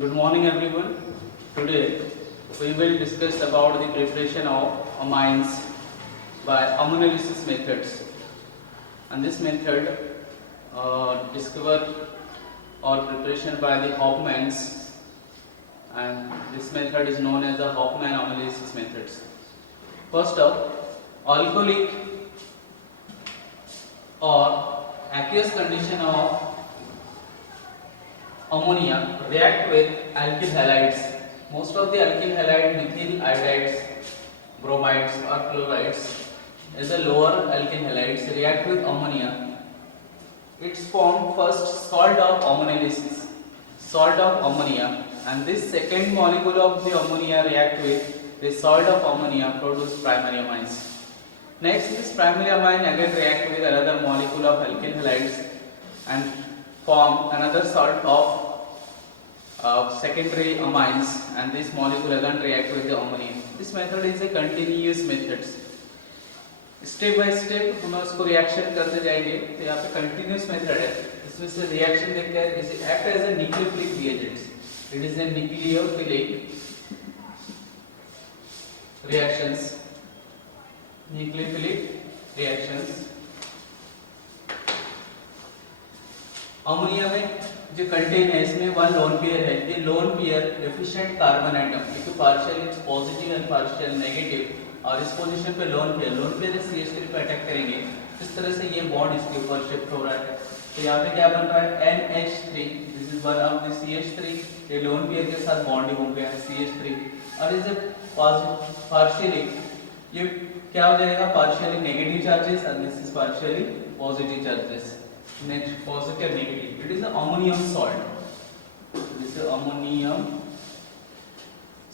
Good morning everyone. Today we will discuss about the preparation of amines by ammonolysis methods. And this method discovered or preparation by the Hofmanns, and this method is known as the Hofmann ammonolysis methods. First up, alcoholic or aqueous condition of ammonia react with alkyl halides. Most of the alkyl halide, methyl iodides, bromides or chlorides is a lower alkyl halides react with ammonia. It's formed first salt of ammonolysis, salt of ammonia, and this second molecule of the ammonia react with the salt of ammonia produce primary amines. Next, this primary amine again react with another molecule of alkyl halides and form another salt of secondary amines, and this molecule again react with the ammonia. This method is a continuous method. Step by step हम उसको reaction करते जाएंगे. तो यहाँ पे continuous method है, इसमें से रिएक्शन देखते हैं. Is act as a nucleophilic reagents. It is a nucleophilic reactions, nucleophilic reactions. Ammonia में जो कंटेन है इसमें वन लोन पेयर है. ये lone pair efficient carbon atom, एक partial its positive and partial negative, और इस पोजीशन पे लोन पेयर CH3 पे अटैक करेंगे. इस तरह से ये बॉन्ड इसके ऊपर शिफ्ट हो रहा है. तो यहाँ पे क्या बन रहा है NH3, this is one of the CH3. ये लोन पेयर के साथ बॉन्ड हो गया है CH3, और इज पार्शियली ये क्या हो जाएगा, partially negative charges and this is partially positive charges. Next, positive negative. It is an ammonium salt. This is ammonium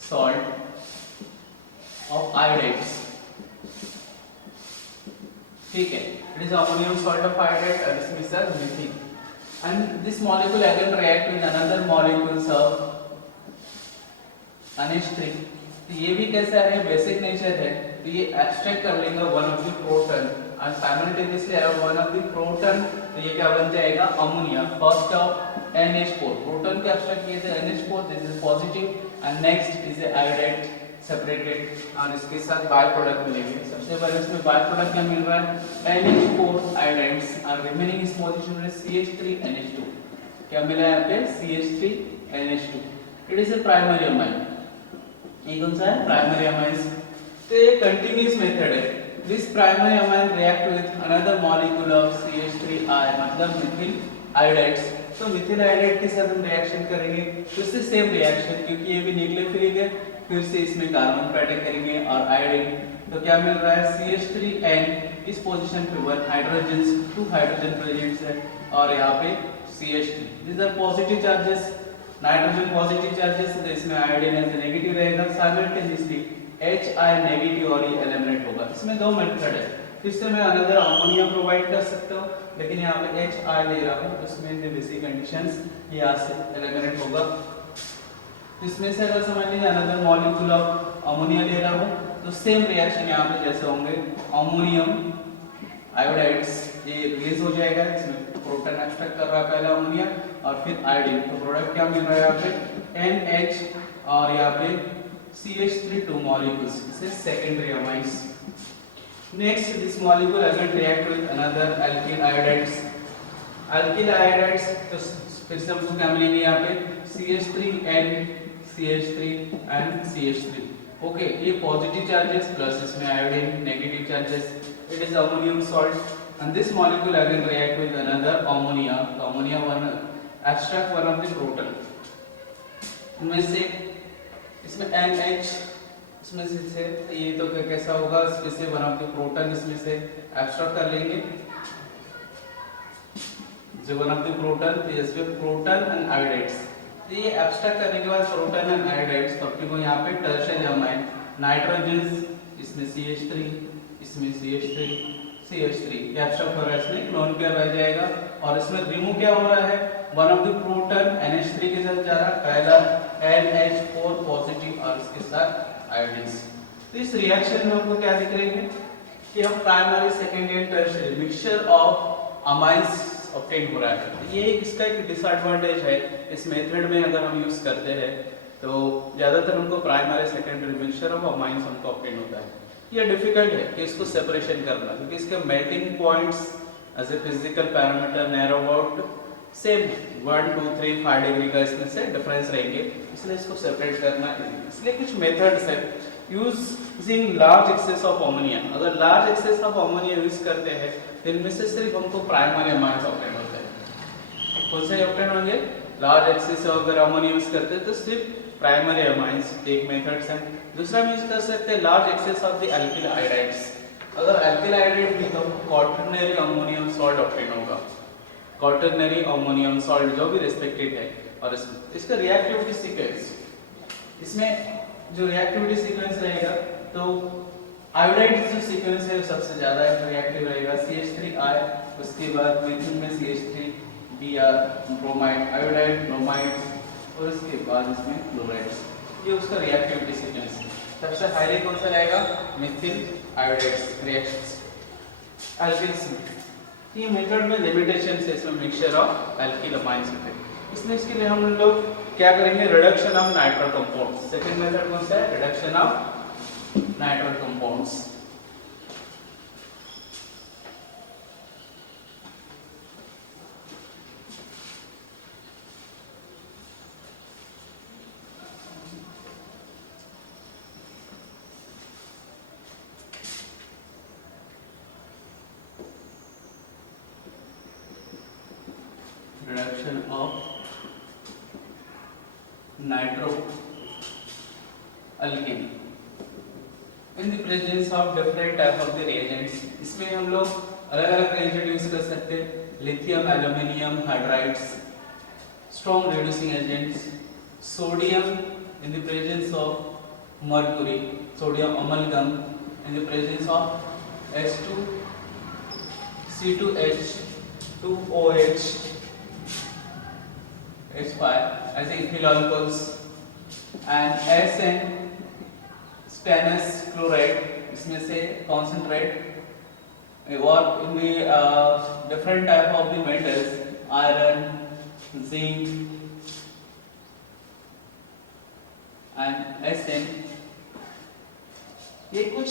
salt of iodides. ठीक है. It is ammonium salt of iodide and this is methyl. And this molecule again react with another molecules of NH3. तो ये भी कैसा है, basic nature है. तो ये एक्सट्रैक्ट कर लेगा one of the proton and simultaneously have one of the proton. तो ये क्या बन जाएगा, ammonia. First of NH4, proton के एक्सट्रैक्ट किए थे NH4, this is positive, and next is iodide separated, और इसके साथ बाय प्रोडक्ट मिलेंगे. सबसे पहले इसमें बाय प्रोडक्ट क्या मिल रहा है, NH4 आयोडाइड्स आर रिमेनिंग इस पोजीशन में CH3 NH2. क्या मिला है यहाँ पे, CH3 NH2. It is a primary amine. ये कौन सा है, प्राइमरी अमाइन. तो ये कंटीन्यूअस मेथड है. This primary amine react with another molecule of CH3I, मतलब methyl iodides. तो methyl iodide के साथ हम रिएक्शन करेंगे, तो इससे सेम रिएक्शन, क्योंकि ये भी न्यूक्लियोफिलिक है, फिर से इसमें कार्बन पर अटैक करेंगे और आयोडीन. तो क्या मिल रहा है, CH3N इस पोजीशन पे one hydrogen, two hydrogen present है, और यहाँ पे CH3. These are positive charges, nitrogen positive charges, तो इसमें आयोडीन एज नेगेटिव रहेगा. साइमल्टेनियसली HI नेगेटिव और ये एलिमिनेट होगा. इसमें दो मेथड है. फिर से मैं अनदर अमोनिया प्रोवाइड कर सकता हूँ, लेकिन यहाँ पे HI ले रहा हूँ, तो इसमें जो बेसिक कंडीशंस ये यहाँ से एलिमिनेट होगा. इसमें से अगर समझ लीजिए अनदर मॉलिक्यूल ऑफ अमोनिया ले रहा हूँ, तो सेम रिएक्शन यहाँ पे जैसे होंगे. अमोनियम आयोडाइड्स ये रिलीज हो जाएगा, इसमें प्रोटॉन एक्सट्रैक्ट कर रहा है पहला अमोनिया, और फिर आयोडीन. तो प्रोडक्ट क्या मिल रहा है यहाँ पे, NH, और यहाँ पे CH3 two molecules. This is secondary amines. Next, this molecule again react with another alkyl iodides. Alkyl iodides, तो फिर से हमको क्या मिलेंगे यहाँ पे, CH3N, CH3 and CH3. Okay, ये पॉजिटिव चार्जेस प्लस इसमें iodine negative charges. It is ammonium salt, and this molecule again react with another ammonia. तो ammonia one extract one of the proton. इनमें से इसमें NH इसमें से ये तो कैसा होगा, इसमें से वन ऑफ द प्रोटॉन इसमें से एक्सट्रैक्ट कर लेंगे. जो वन ऑफ द प्रोटॉन, तो इसमें प्रोटॉन एंड आयोडाइड्स. तो ये एक्सट्रैक्ट करने के बाद प्रोटॉन एंड आयोडाइड्स, तो अपने को यहाँ पे टर्शियरी अमाइन, नाइट्रोजन इसमें CH3, इसमें CH3, CH3 ये एक्सट्रैक्ट हो रहा है, इसमें लोन पेयर रह जाएगा. और इसमें रिमूव क्या हो रहा है, one of the proton NH3 के साथ जा रहा है, पहला NH4 पॉजिटिव और इसके साथ आयोडीन. तो इस रिएक्शन में हमको क्या दिख रही है कि हम primary, secondary and tertiary mixture of amines obtain हो रहा है। तो ये इसका एक डिसएडवांटेज है इस मेथड में अगर हम यूज करते हैं तो ज़्यादातर हमको primary secondary mixture of amines हमको ऑब्टेन होता है। ये डिफिकल्ट है कि इसको सेपरेशन करना, क्योंकि इसके melting points as a physical parameter narrow about same 1 2 3 5 degree का इसमें से डिफरेंस रहेंगे, इसलिए इसको सेपरेट करना है। इसलिए कुछ मेथड्स है using large excess of ammonia. अगर large excess of ammonia use करते हैं तो इनमें से सिर्फ हमको प्राइमरी अमाइंस ऑब्टेन होते हैं। कौन से ऑब्टेन होंगे? लार्ज एक्सेस अगर अमोनिया यूज करते हैं तो सिर्फ प्राइमरी अमाइंस, एक मेथड्स है। दूसरा हम यूज कर सकते हैं large excess of the alkyl hydrides. अगर एल्किल हाइड्राइड भी तो क्वाटरनरी अमोनियम सॉल्ट ऑब्टेन होगा, क्वाटरनरी अमोनियम सॉल्ट जो भी रिस्पेक्टेड है। और इसका रिएक्टिविटी सीक्वेंस, इसमें जो रिएक्टिविटी सीक्वेंस रहेगा तो आयोडाइड जो सीक्वेंस है सबसे ज्यादा रिएक्टिव रहेगा, CH3I, उसके बाद मीथिल में CH3Br ब्रोमाइड, आयोडाइड ब्रोमाइड, और उसके बाद इसमें क्लोराइड्स। ये उसका रिएक्टिविटी सीक्वेंस है। सबसे हाईली कौन सा रहेगा? मिथिल आयोडाइड्स रिएक्शंस एल्किल्स में। ये मेथड में लिमिटेशन है, इसमें मिक्सचर ऑफ एल्किल अमाइंस होते हैं। इसमें इसके लिए हम लोग क्या करेंगे? Reduction of nitro compounds. Second method कौन सा है? Reduction of nitro compounds. Reduction of nitroalkane in the presence of different type of the reagents। इसमें हम लोग अलग अलग reagent यूज कर सकते हैं, lithium aluminium hydrides, strong reducing agents, sodium in the presence of mercury, sodium amalgam in the presence of H2 C2H 2OH H5 as ethyl alcohols, and SN stannous chloride, इसमें से concentrate work in the different type of the metals, iron, zinc, and SN। ये कुछ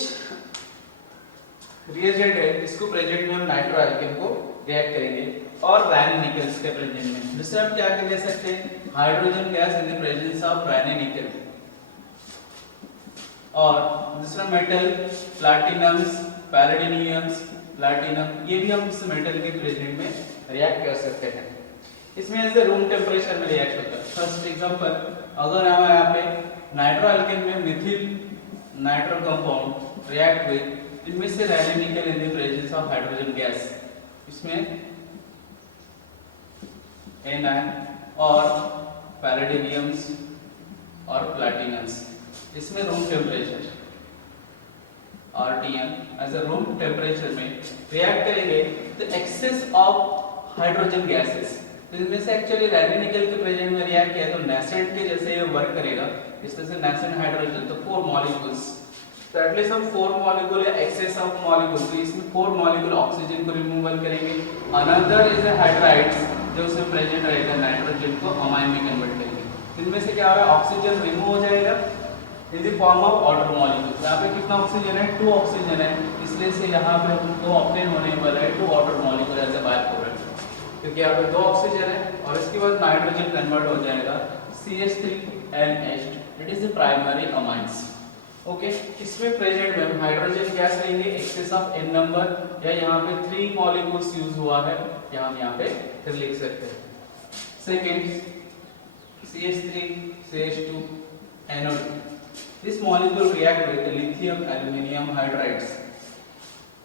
reagent है, इसको present में हम nitro alkene को react करेंगे और रैनी निकल्स के प्रेजेंट में। दूसरा हम क्या कर ले सकते हैं? Hydrogen gas in the presence of Raney nickel. और दूसरा मेटल प्लैटिनम्स, पैलेडियम्स, प्लैटिनम, ये भी हम इस मेटल के प्रेजेंट में रिएक्ट कर सकते हैं। इसमें ऐसे रूम टेम्परेचर में रिएक्ट होता है। फर्स्ट एग्जांपल, अगर हम यहाँ पे नाइट्रो एल्केन में methyl nitro compound react with इनमें से Raney nickel in the presence of hydrogen gas, इसमें Na और पैलेडियम्स और प्लैटिनम्स, इसमें room temperature RTM as a room temperature में रिएक्ट करेंगे तो एक्सेस ऑफ हाइड्रोजन गैसेस, तो इनमें से एक्चुअली रैनी निकल के प्रेजेंट में रिएक्ट किया तो नेसेंट के जैसे ये वर्क करेगा। इसमें से नेसेंट हाइड्रोजन तो 4 मॉलिक्यूल्स, तो एटलीस्ट हम 4 मॉलिक्यूल या एक्सेस ऑफ मॉलिक्यूल, तो इसमें 4 मॉलिक्यूल ऑक्सीजन को रिमूवल करेंगे। अनदर इज अ हाइड्राइड्स जो उसमें प्रेजेंट रहेगा नाइट्रोजन को अमाइन में कन्वर्ट करेंगे। इनमें से क्या हो रहा है? ऑक्सीजन रिमूव हो जाएगा in the form of water molecule. यहाँ पे कितना ऑक्सीजन है? 2 ऑक्सीजन है, इसलिए से यहाँ पे हमको ऑब्टेन होने वाला है 2 water molecule as a by product, क्योंकि यहाँ पे 2 ऑक्सीजन है और इसके बाद नाइट्रोजन कन्वर्ट हो जाएगा CH3NH, it is the primary amines. Okay, इसमें प्रेजेंट में हम हाइड्रोजन गैस लेंगे एक्सेस ऑफ n नंबर, या यहाँ पे 3 मॉलिक्यूल्स यूज हुआ है, या हम यहाँ पे फिर लिख सकते हैं। Second, CH3 CH2 NO2, this molecule react with lithium aluminium hydrides।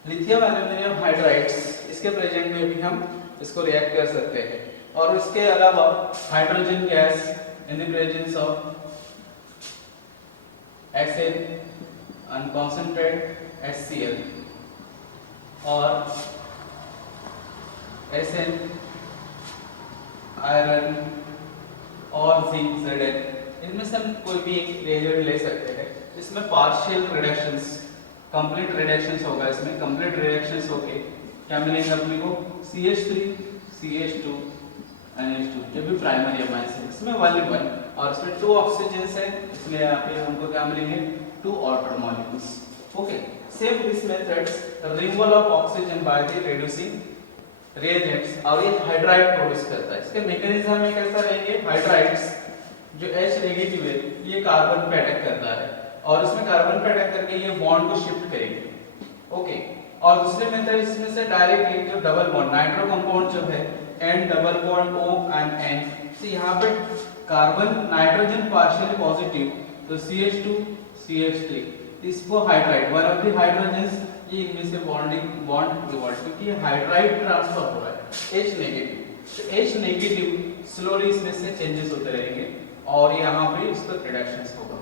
Lithium aluminium hydrides इसके प्रेजेंट में भी हम इसको रिएक्ट कर सकते हैं। और इसके अलावा hydrogen gas in the presence of Sn and concentrate HCl और Sn आयरन और जिंक Zn, इनमें से हम कोई भी एक रिएजेंट ले सकते हैं। इसमें पार्शियल रिडक्शंस, कंप्लीट रिडक्शंस होगा। इसमें कंप्लीट रिडक्शंस होके क्या मिलेंगे अपने को? CH3 CH2 NH2, ये भी प्राइमरी अमाइंस है। इसमें 1 और इसमें 2 ऑक्सीजन है, इसलिए यहाँ पे हमको क्या मिलेंगे 2 water molecules. Okay, same this methods removal of oxygen by the reducing reagents, और ये हाइड्राइड प्रोड्यूस करता है। इसके मैकेनिज्म में कैसा रहेंगे, हाइड्राइड्स जो H नेगेटिव है ये कार्बन पे अटैक करता है और इसमें कार्बन पे अटैक करके ये बॉन्ड को शिफ्ट करेंगे। ओके, और दूसरे मेथड इसमें से डायरेक्टली जो डबल बॉन्ड नाइट्रो कंपाउंड जो है N double bond O and N, तो यहाँ पे कार्बन नाइट्रोजन पार्शियली पॉजिटिव तो CH2 CH3, इसको hydride one of the hydrogens ये इनमें से बॉन्ड इवॉल्व, क्योंकि ये हाइड्राइड ट्रांसफर हो रहा है H नेगेटिव, तो H नेगेटिव स्लोली इसमें से चेंजेस होते रहेंगे और यहाँ पे इसका रिडक्शंस होगा।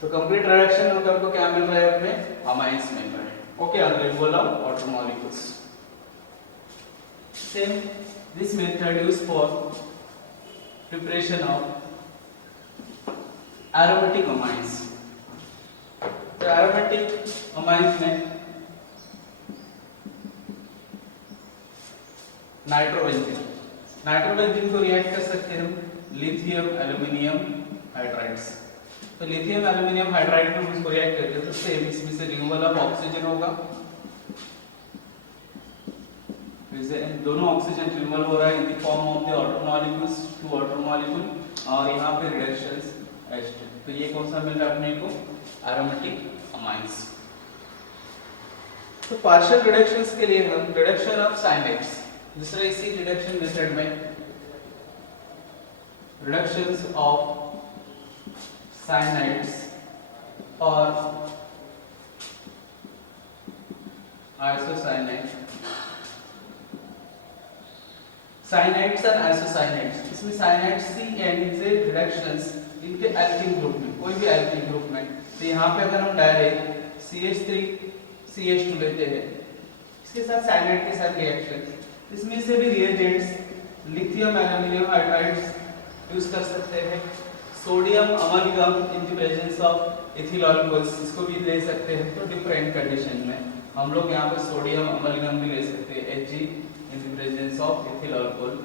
तो कंप्लीट रिडक्शन होकर हमको क्या मिल रहा है, अपने अमाइंस मिल रहा है। ओके, और removal of water molecules. Same this method used for preparation of aromatic amines. तो एरोमेटिक अमाइंस में नाइट्रोबेंजीन को रिएक्ट कर सकते हैं हम लिथियम एल्यूमिनियम हाइड्राइड्स। तो लिथियम एल्यूमिनियम हाइड्राइड में इसको रिएक्ट करके तो सेम इसमें से रिमूवल ऑफ ऑक्सीजन होगा, जैसे दोनों ऑक्सीजन रिमूवल हो रहा है in the form of the water molecules, 2 water molecule, और यहाँ पे रिडक्शंस H2। तो ये कौन सा मिल रहा है अपने को, एरोमेटिक अमाइंस। तो पार्शियल रिडक्शंस के लिए हम रिडक्शन ऑफ साइनाइड्स, दूसरा इसी रिडक्शन मेथड में रिडक्शंस ऑफ साइनाइड्स और आइसोसाइनाइड, साइनाइड्स और आइसोसाइनाइड्स, इसमें साइनाइड CN से रिडक्शंस इनके एल्कीन ग्रुप में, कोई भी एल्कीन ग्रुप में, तो यहाँ पे अगर हम डायरेक्ट CH3 CH2 लेते हैं, इसके साथ साइनाइड के साथ रिएक्शन, इसमें से भी reagents lithium aluminium hydrides use कर सकते हैं, sodium amalgam in the presence of ethyl alcohols, इसको भी ले सकते हैं। तो डिफरेंट कंडीशन में हम लोग यहाँ पे सोडियम अमलगम भी ले सकते हैं Hg in the presence of ethyl alcohol.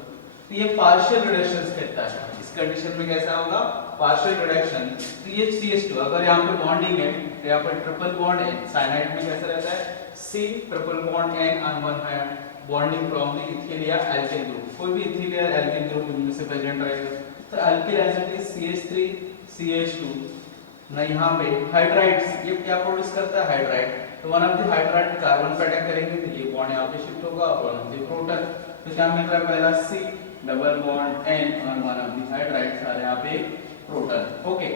तो ये पार्शियल रिडक्शंस कहता है। इस कंडीशन में कैसा होगा, पार्शियल रिडक्शन। तो ये CH2 अगर यहाँ पे बॉन्डिंग है तो यहाँ पर ट्रिपल बॉन्ड है, साइनाइड में कैसा रहता है C triple bond N on one hand bonding from the ethyl या एल्केन ग्रुप, कोई भी इथिल या एल्केन ग्रुप इनमें से प्रेजेंट रहेगा। तो alkyl acid is CH3 CH2 ना, यहाँ पे हाइड्राइड्स ये क्या प्रोड्यूस करता है, हाइड्राइड, तो one of the hydride carbon पे अटैक करेंगे तो ये बॉन्ड यहाँ पे शिफ्ट होगा और वन ऑफ द प्रोटॉन, तो क्या मिल रहा है, पहला C डबल बॉन्ड N और वन ऑफ द हाइड्राइड्स और यहाँ पे प्रोटॉन। ओके,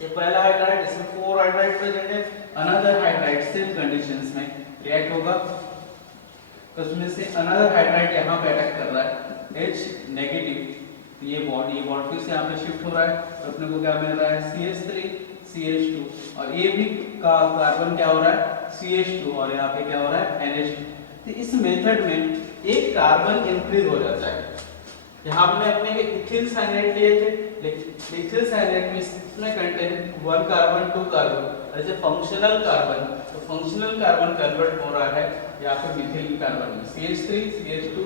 ये पहला हाइड्राइड, इसमें 4 हाइड्राइड प्रेजेंट है, अनदर हाइड्राइड सेम कंडीशंस में रिएक्ट होगा, तो उसमें से अनदर हाइड्राइड यहाँ पे अटैक कर रहा है H नेगेटिव, ये बॉन्ड फिर से यहाँ पे शिफ्ट हो रहा है, तो अपने को क्या मिल रहा है CH3 CH2, और ये भी कार्बन क्या हो रहा है CH2 और यहाँ पे क्या हो रहा है NH2। तो इस मेथड में एक कार्बन इंक्रीज हो जाता है। यहाँ हमने अपने इथिल साइनाइड लिए थे, लेकिन इथिल साइनाइड में इसमें कंटेन 1 कार्बन 2 कार्बन, ऐसे फंक्शनल कार्बन, तो फंक्शनल कार्बन कन्वर्ट हो रहा है यहाँ पे मिथिल कार्बन में CH3 CH2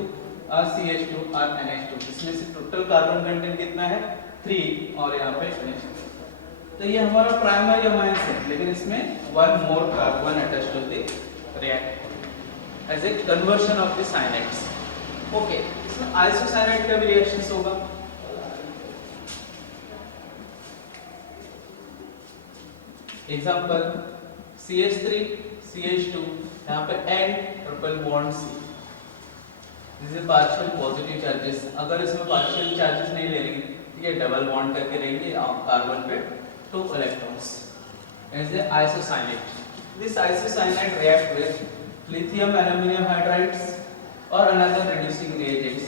और CH2 और NH2। इसमें से टोटल कार्बन कंटेंट कितना है 3 और यहाँ पे NH2। तो ये हमारा प्राइमरी अमाइंस है, लेकिन इसमें 1 more carbon attached to the react as a conversion of the cyanides. Okay, इसमें आइसोसाइनाइड का भी रिएक्शंस होगा। एग्जांपल CH3 CH2, यहाँ पे N triple bond C, this is partial positive charges. अगर इसमें पार्शियल चार्जेस नहीं ले लेंगे तो ये डबल बॉन्ड करके रहेंगे कार्बन पे 2 electrons as a isocyanide. This isocyanide react with lithium aluminium hydrides और अनदर रिड्यूसिंग रिएजेंट्स,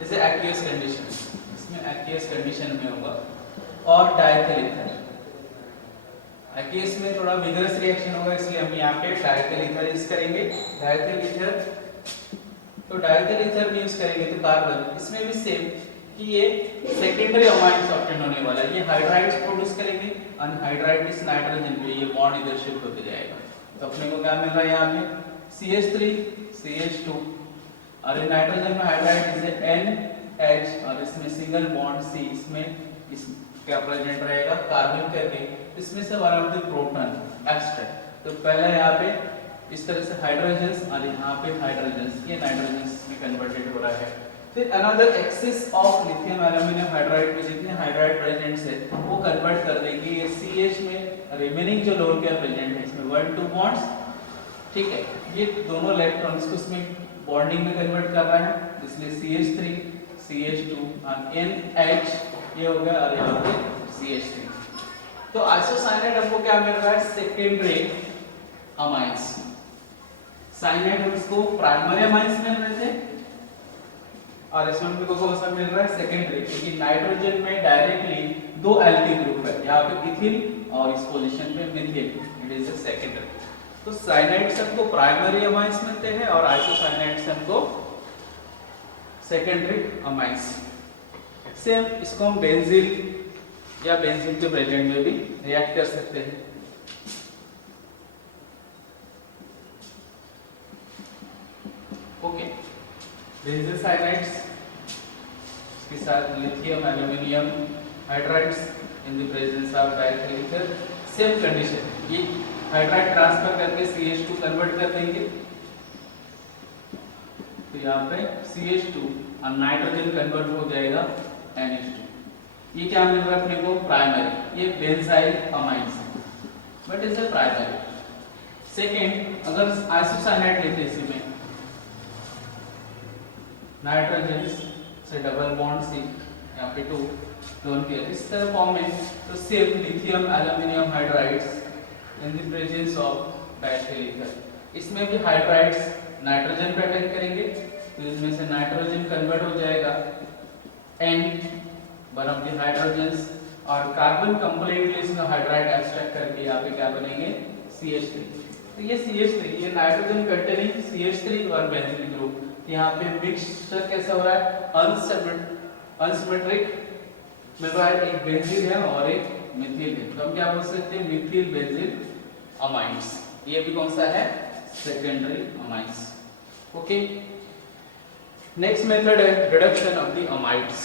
जैसे एक्वियस कंडीशन, इसमें एक्वियस कंडीशन में होगा, और डायथिल ईथर। एक्वियस में थोड़ा विगरस रिएक्शन होगा, इसलिए हम यहाँ पे डायथिल ईथर यूज करेंगे। डायथिल ईथर, तो डायथिल ईथर भी यूज करेंगे तो कार्बन, इसमें भी सेम कि ये सेकेंडरी अमाइंस ऑब्टेन होने वाला है, ये हाइड्राइड्स प्रोड्यूस करेंगे, अनहाइड्राइड इस नाइट्रोजन पे ये बॉन्ड इधर शिफ्ट होते जाएगा। तो अपने को क्या मिल रहा है यहाँ पे CH3 CH2 और ये नाइट्रोजन में हाइड्राइड इज NH और इसमें सिंगल बॉन्ड C, इसमें इस क्या प्रेजेंट रहेगा कार्बन करके, इसमें से one of the proton extract. तो पहले यहाँ पे इस तरह से हाइड्रोजन्स और यहाँ पे हाइड्रोजन्स, ये नाइट्रोजन्स में कन्वर्टेड हो रहा है। फिर another axis of lithium aluminium hydride में जितने हाइड्राइड प्रेजेंट्स है वो कन्वर्ट कर देंगे ये CH में, रिमेनिंग जो लोन पेयर प्रेजेंट है इसमें 1-2 बॉन्ड्स, ठीक है, ये दोनों इलेक्ट्रॉन्स को इसमें बॉन्डिंग में कन्वर्ट कर रहा है, इसलिए CH3 CH2 और NH ये हो गया और ये हो गया CH3। तो आइसोसाइनाइड हमको क्या मिल रहा है, सेकेंडरी अमाइंस। साइनाइड हमको प्राइमरी अमाइंस मिल रहे थे और इसमें हमको कौन सा मिल रहा है, सेकेंडरी, क्योंकि नाइट्रोजन में डायरेक्टली दो एल्किल ग्रुप है, यहाँ पे इथिल और इस पोजीशन पे Mithil, it is a secondary. तो साइनाइड से हमको प्राइमरी अमाइंस मिलते हैं और आइसोसाइनाइड से हमको सेकेंडरी अमाइंस। सेम इसको हम बेंजीन या बेंजीन के प्रेजेंट में भी रिएक्ट कर सकते हैं। ओके, बेंजीन साइनाइड्स के साथ lithium aluminium hydrides in the presence of diethyl ether, same condition, ये हाइड्राइड ट्रांसफर करके CH2 कन्वर्ट कर देंगे, तो यहाँ पे CH2 और नाइट्रोजन कन्वर्ट हो जाएगा NH2। ये क्या मिल रहा है अपने को, प्राइमरी, ये बेंजाइल अमाइंस है, but is a primary. Second, अगर आइसोसाइनाइड लेते इसी में नाइट्रोजन से डबल बॉन्ड C, यहाँ पे 2 लोन पेयर इस तरह फॉर्म है, तो same lithium aluminium hydrides in the presence of diethyl ether, इसमें भी हाइड्राइड्स नाइट्रोजन पे अटैक करेंगे, तो इसमें से नाइट्रोजन कन्वर्ट हो जाएगा N, one of the hydrogens, और कार्बन कंप्लीटली इसमें हाइड्राइड एक्सट्रैक्ट करके यहाँ पे क्या बनेंगे, CH3। तो ये CH3, ये नाइट्रोजन कंटेनिंग CH3 और बेंजीन ग्रुप, यहाँ पे मिक्सचर कैसा हो रहा है, अनसिमेट्रिक मिल रहा है, एक बेंजीन है और एक मिथिल है, तो हम क्या बोल सकते हैं, मिथिल बेंजीन अमाइंस। ये भी कौन सा है, secondary amines. Okay, next method है रिडक्शन ऑफ द अमाइड्स।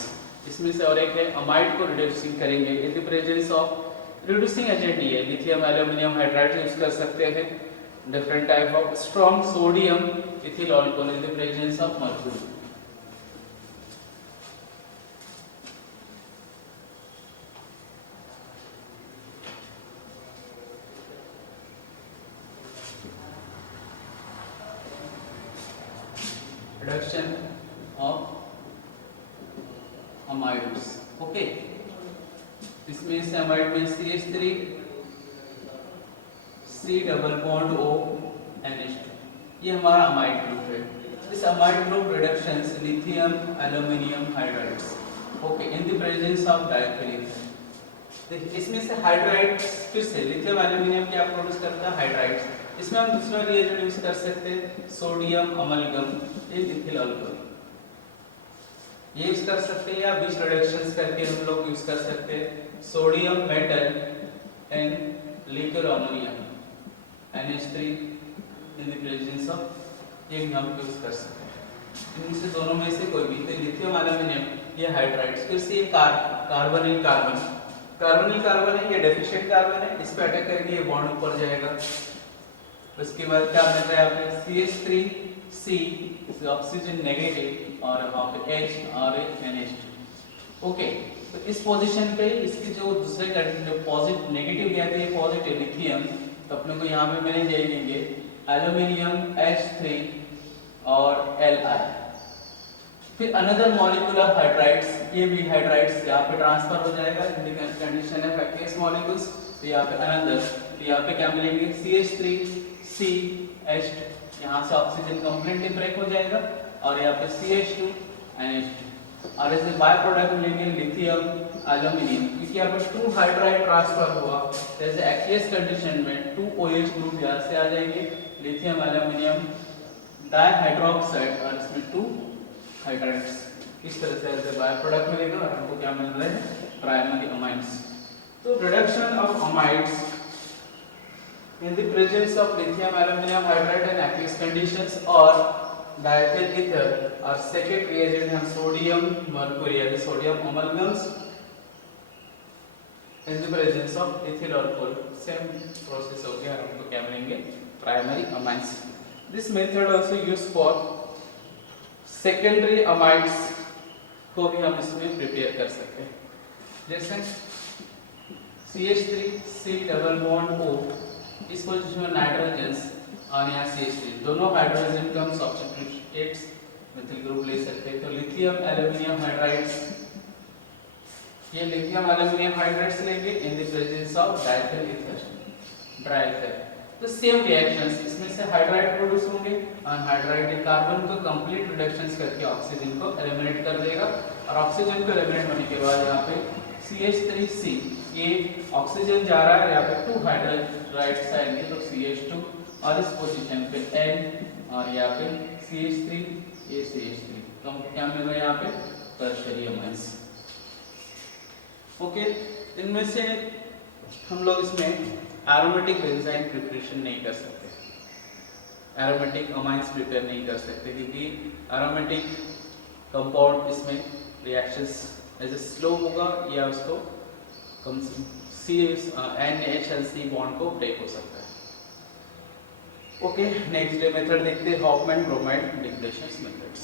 इसमें से और एक है अमाइड को रिड्यूसिंग करेंगे इन the presence of reducing agent, ये लिथियम एल्यूमिनियम हाइड्राइड यूज कर सकते हैं, different type of strong sodium ethyl alcohol in the presence of mercury. Reduction of amides, okay, इसमें से अमाइड में CH3 C double bond O NH2, ये हमारा amide group है। इस amide group reductions lithium aluminium hydrides, okay, in the presence of diethyl ether. इसमें से hydrides, फिर से लिथियम एल्यूमिनियम क्या प्रोड्यूस करता है, हाइड्राइड्स, इसमें हम दूसरा रिएजेंट यूज कर सकते हैं सोडियम अमलगम इन इथिल अल्कोहल, ये यूज कर सकते हैं, या बीच रिडक्शंस करके हम लोग यूज कर सकते हैं sodium metal and liquid ammonium NH3 in the presence of, ये भी हम यूज कर सकते हैं। इनसे दोनों में से कोई भी, तो लिथियम एल्यूमिनियम ये हाइड्राइड्स, फिर से कार्बोनिल कार्बन है, ये डेफिशिएंट कार्बन है, इस पे अटैक करके ये बॉन्ड ऊपर जाएगा। उसके बाद क्या मिल रहा है आपने CH3C ऑक्सीजन नेगेटिव और वहां पे H और NH2, ओके। तो इस पोजीशन पे इसके जो दूसरे पॉजिटिव नेगेटिव गया था, ये पॉजिटिव लिथियम, तो अपने को यहाँ पे मिल जाएंगे एल्यूमिनियम H3 और Li। फिर अनदर मॉलिक्यूलर हाइड्राइड्स, ये भी हाइड्राइड्स यहाँ पे ट्रांसफर हो जाएगा in the condition of aqueous molecules, तो यहाँ पे अनदर, तो यहाँ पे क्या मिलेंगे CH3C H, यहाँ से ऑक्सीजन कंप्लीटली ब्रेक हो जाएगा और यहाँ पे CH2 NH2, और ऐसे बाय प्रोडक्ट मिलेंगे लिथियम एल्यूमिनियम, क्योंकि यहाँ पे 2 हाइड्राइड ट्रांसफर हुआ, जैसे एक्वियस कंडीशन में 2 OH ग्रुप यहाँ से आ जाएंगे, लिथियम एल्यूमिनियम डाइहाइड्रोक्साइड और इसमें 2 हाइड्राइड्स, इस तरह से ऐसे बाय प्रोडक्ट मिलेगा और हमको क्या मिल रहा है, प्राइमरी अमाइड्स। तो reduction of amides in the presence of lithium aluminum hydride and aqueous conditions or diethyl ether और सेकेंड रिएजेंट हम सोडियम मर्क्यूरी यानी sodium अमलगम्स in the presence of ethyl alcohol. Same process हो गया, हम लोग क्या मिलेंगे primary amines. This method also used for secondary amides को भी हम इसमें प्रिपेयर कर सकते हैं, जैसे CH3 C double bond O, इस पोजीशन में नाइट्रोजन और यहाँ CH3 दोनों हाइड्रोजन का हम सब्स्टिट्यूट्स मिथिल ग्रुप ले सकते हैं। तो लिथियम एल्युमिनियम हाइड्राइड्स, ये लिथियम एल्युमिनियम हाइड्राइड्स लेंगे इन the presence of diethyl ether dry ether. तो सेम रिएक्शंस, इसमें से हाइड्राइड प्रोड्यूस होंगे और हाइड्राइड कार्बन को कंप्लीट रिडक्शंस करके ऑक्सीजन को एलिमिनेट कर देगा और ऑक्सीजन को एलिमिनेट होने के बाद यहाँ पे CH3C, ये ऑक्सीजन जा रहा है, यहाँ पे 2 हाइड्राइड्स आएंगे तो CH2 और इस पोजीशन पे N और यहाँ पे CH3, ये CH3, तो हमको क्या मिल रहा है यहाँ पे टर्शियरी अमाइंस। ओके, इनमें से हम लोग इसमें एरोमेटिक बेंजाइन प्रिपरेशन नहीं कर सकते, एरोमेटिक अमाइंस प्रिपेयर नहीं कर सकते क्योंकि एरोमेटिक कंपाउंड इसमें रिएक्शंस ऐसे स्लो होगा या उसको कम NHLC बॉन्ड को ब्रेक हो सकता है। ओके, नेक्स्ट मेथड देखते हैं, हॉफमैन ब्रोमाइड डिप्लेशन मेथड्स।